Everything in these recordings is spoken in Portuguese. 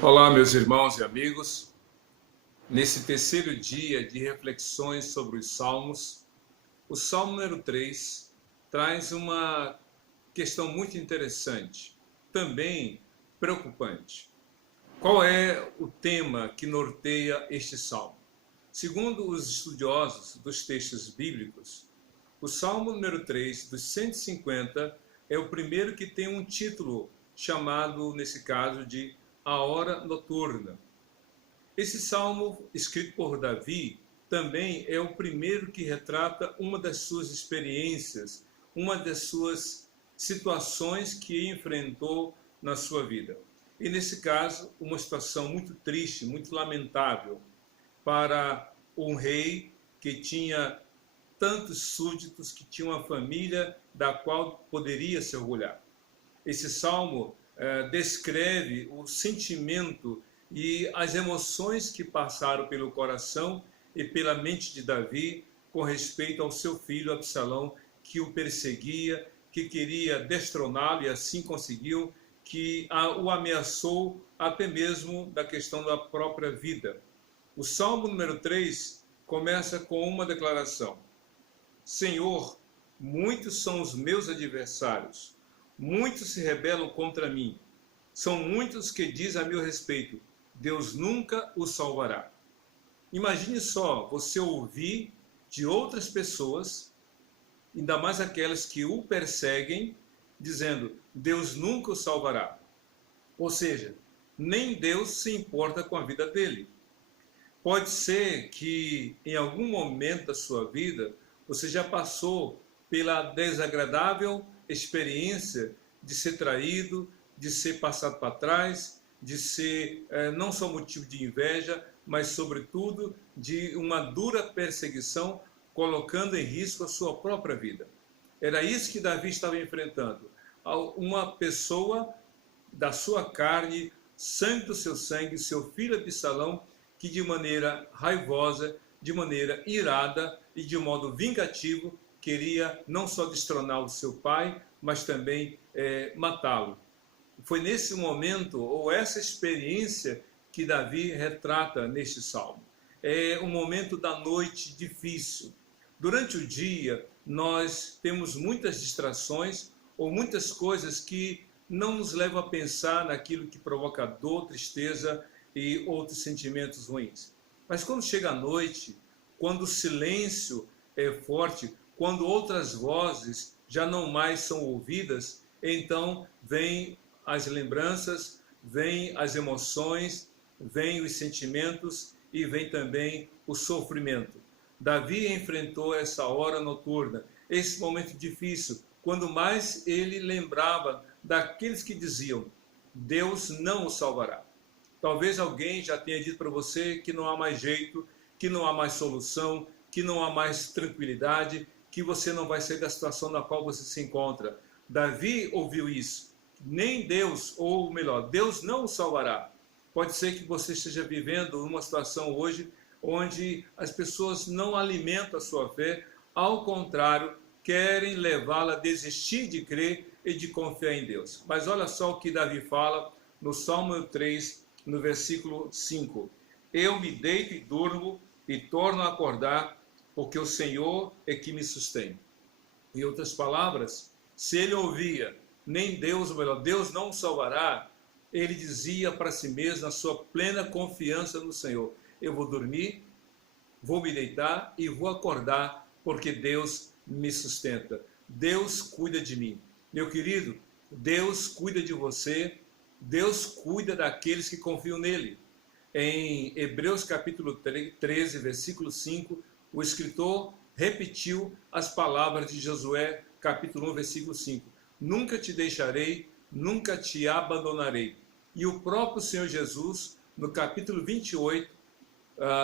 Olá, meus irmãos e amigos. Nesse terceiro dia de reflexões sobre os Salmos, o Salmo número 3 traz uma questão muito interessante, também preocupante. Qual é o tema que norteia este Salmo? Segundo os estudiosos dos textos bíblicos, o Salmo número 3, dos 150, é o primeiro que tem um título chamado, nesse caso, de A Hora Noturna. Esse salmo, escrito por Davi, também é o primeiro que retrata uma das suas experiências, uma das suas situações que enfrentou na sua vida. E nesse caso, uma situação muito triste, muito lamentável para um rei que tinha tantos súditos, que tinha uma família da qual poderia se orgulhar. Esse salmo descreve o sentimento e as emoções que passaram pelo coração e pela mente de Davi com respeito ao seu filho Absalão, que o perseguia, que queria destroná-lo e assim conseguiu, que o ameaçou até mesmo da questão da própria vida. O Salmo número 3 começa com uma declaração: Senhor, muitos são os meus adversários, muitos se rebelam contra mim. São muitos que dizem a meu respeito: Deus nunca o salvará. Imagine só você ouvir de outras pessoas, ainda mais aquelas que o perseguem, dizendo: Deus nunca o salvará. Ou seja, nem Deus se importa com a vida dele. Pode ser que em algum momento da sua vida você já passou pela desagradável experiência de ser traído, de ser passado para trás, de ser não só motivo de inveja, mas sobretudo de uma dura perseguição, colocando em risco a sua própria vida. Era isso que Davi estava enfrentando. Uma pessoa da sua carne, sangue do seu sangue, seu filho Absalão, que de maneira raivosa, de maneira irada e de modo vingativo, queria não só destronar o seu pai, mas também matá-lo. Foi nesse momento, ou essa experiência, que Davi retrata neste salmo. É um momento da noite difícil. Durante o dia, nós temos muitas distrações ou muitas coisas que não nos levam a pensar naquilo que provoca dor, tristeza e outros sentimentos ruins. Mas quando chega a noite, quando o silêncio é forte, quando outras vozes já não mais são ouvidas, então vêm as lembranças, vêm as emoções, vêm os sentimentos e vem também o sofrimento. Davi enfrentou essa hora noturna, esse momento difícil, quando mais ele lembrava daqueles que diziam: Deus não o salvará. Talvez alguém já tenha dito para você que não há mais jeito, que não há mais solução, que não há mais tranquilidade, que você não vai sair da situação na qual você se encontra. Davi ouviu isso. Nem Deus, ou melhor, Deus não o salvará. Pode ser que você esteja vivendo uma situação hoje onde as pessoas não alimentam a sua fé, ao contrário, querem levá-la a desistir de crer e de confiar em Deus. Mas olha só o que Davi fala no Salmo 3, no versículo 5. Eu me deito e durmo e torno a acordar, porque o Senhor é que me sustém. Em outras palavras, se ele ouvia, nem Deus, ou melhor, Deus não o salvará, ele dizia para si mesmo, na sua plena confiança no Senhor: eu vou dormir, vou me deitar e vou acordar, porque Deus me sustenta. Deus cuida de mim. Meu querido, Deus cuida de você, Deus cuida daqueles que confiam nele. Em Hebreus capítulo 13, versículo 5, o escritor repetiu as palavras de Josué, capítulo 1, versículo 5. Nunca te deixarei, nunca te abandonarei. E o próprio Senhor Jesus, no capítulo 28,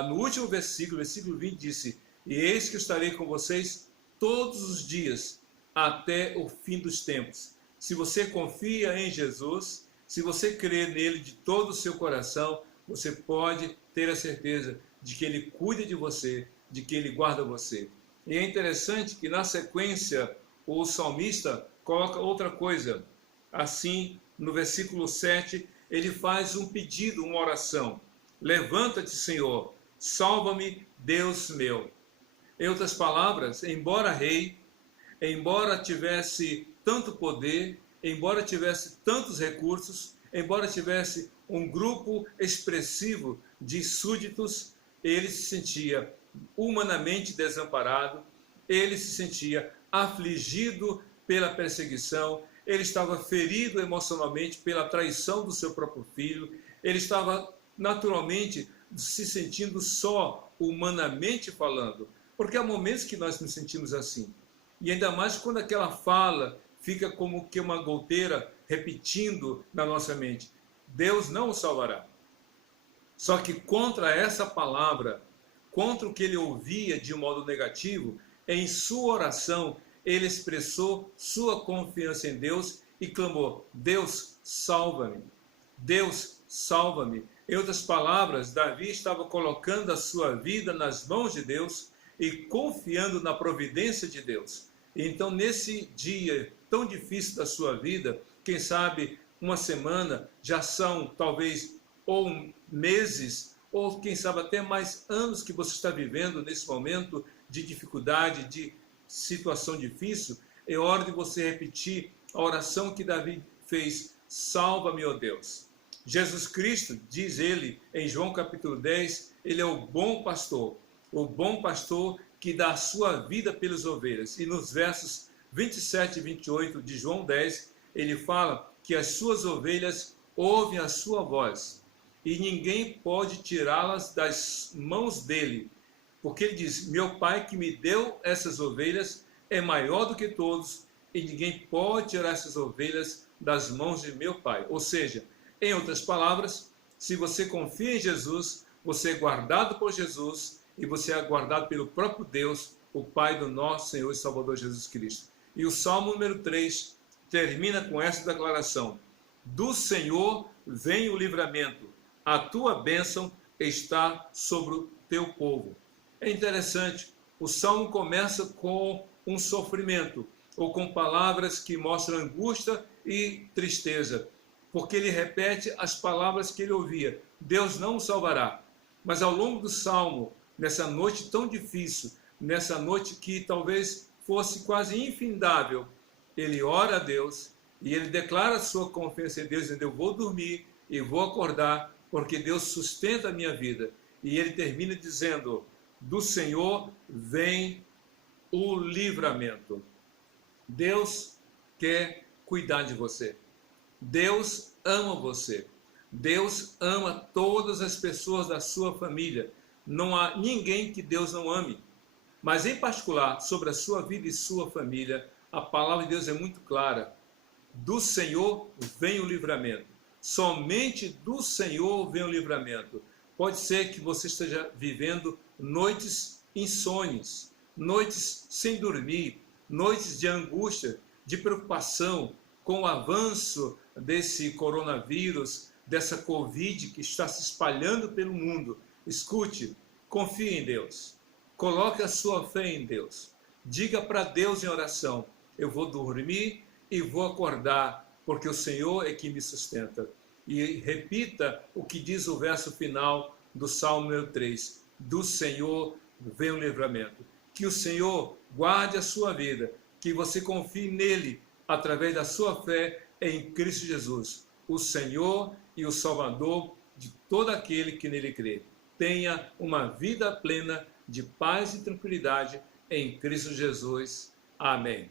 no último versículo, versículo 20, disse: e eis que estarei com vocês todos os dias, até o fim dos tempos. Se você confia em Jesus, se você crê nele de todo o seu coração, você pode ter a certeza de que ele cuida de você, de que ele guarda você. E é interessante que na sequência o salmista coloca outra coisa. Assim, no versículo 7, ele faz um pedido, uma oração. Levanta-te, Senhor, salva-me, Deus meu. Em outras palavras, embora rei, embora tivesse tanto poder, embora tivesse tantos recursos, embora tivesse um grupo expressivo de súditos, ele se sentia humanamente desamparado, ele se sentia afligido pela perseguição, ele estava ferido emocionalmente pela traição do seu próprio filho, ele estava naturalmente se sentindo só, humanamente falando, porque há momentos que nós nos sentimos assim. E ainda mais quando aquela fala fica como que uma goteira repetindo na nossa mente. Deus não o salvará. Só que contra essa palavra, contra o que ele ouvia de um modo negativo, em sua oração, ele expressou sua confiança em Deus e clamou: Deus, salva-me. Deus, salva-me. Em outras palavras, Davi estava colocando a sua vida nas mãos de Deus e confiando na providência de Deus. Então, nesse dia tão difícil da sua vida, quem sabe uma semana, já são talvez ou meses, ou quem sabe até mais anos que você está vivendo nesse momento de dificuldade, de situação difícil, é hora de você repetir a oração que Davi fez: salva-me, ó Deus. Jesus Cristo, diz ele em João capítulo 10, ele é o bom pastor que dá a sua vida pelas ovelhas. E nos versos 27 e 28 de João 10, ele fala que as suas ovelhas ouvem a sua voz e ninguém pode tirá-las das mãos dele, porque ele diz: meu Pai que me deu essas ovelhas é maior do que todos e ninguém pode tirar essas ovelhas das mãos de meu Pai. Ou seja, em outras palavras, se você confia em Jesus, você é guardado por Jesus e você é guardado pelo próprio Deus, o Pai do nosso Senhor e Salvador Jesus Cristo. E o Salmo número 3 termina com essa declaração: do Senhor vem o livramento, a tua bênção está sobre o teu povo. É interessante, o Salmo começa com um sofrimento, ou com palavras que mostram angústia e tristeza, porque ele repete as palavras que ele ouvia: Deus não o salvará. Mas ao longo do Salmo, nessa noite tão difícil, nessa noite que talvez fosse quase infindável, ele ora a Deus e ele declara sua confiança em Deus, dizendo: eu vou dormir e vou acordar, porque Deus sustenta a minha vida. E ele termina dizendo: do Senhor vem o livramento. Deus quer cuidar de você. Deus ama você. Deus ama todas as pessoas da sua família. Não há ninguém que Deus não ame. Mas em particular, sobre a sua vida e sua família, a palavra de Deus é muito clara. Do Senhor vem o livramento. Somente do Senhor vem o livramento. Pode ser que você esteja vivendo noites insones, noites sem dormir, noites de angústia, de preocupação com o avanço desse coronavírus, dessa Covid que está se espalhando pelo mundo. Escute, confie em Deus. Coloque a sua fé em Deus. Diga para Deus em oração: eu vou dormir e vou acordar, porque o Senhor é que me sustenta. E repita o que diz o verso final do Salmo número 3. Do Senhor vem o livramento. Que o Senhor guarde a sua vida, que você confie nele através da sua fé em Cristo Jesus, o Senhor e o Salvador de todo aquele que nele crê. Tenha uma vida plena de paz e tranquilidade em Cristo Jesus. Amém.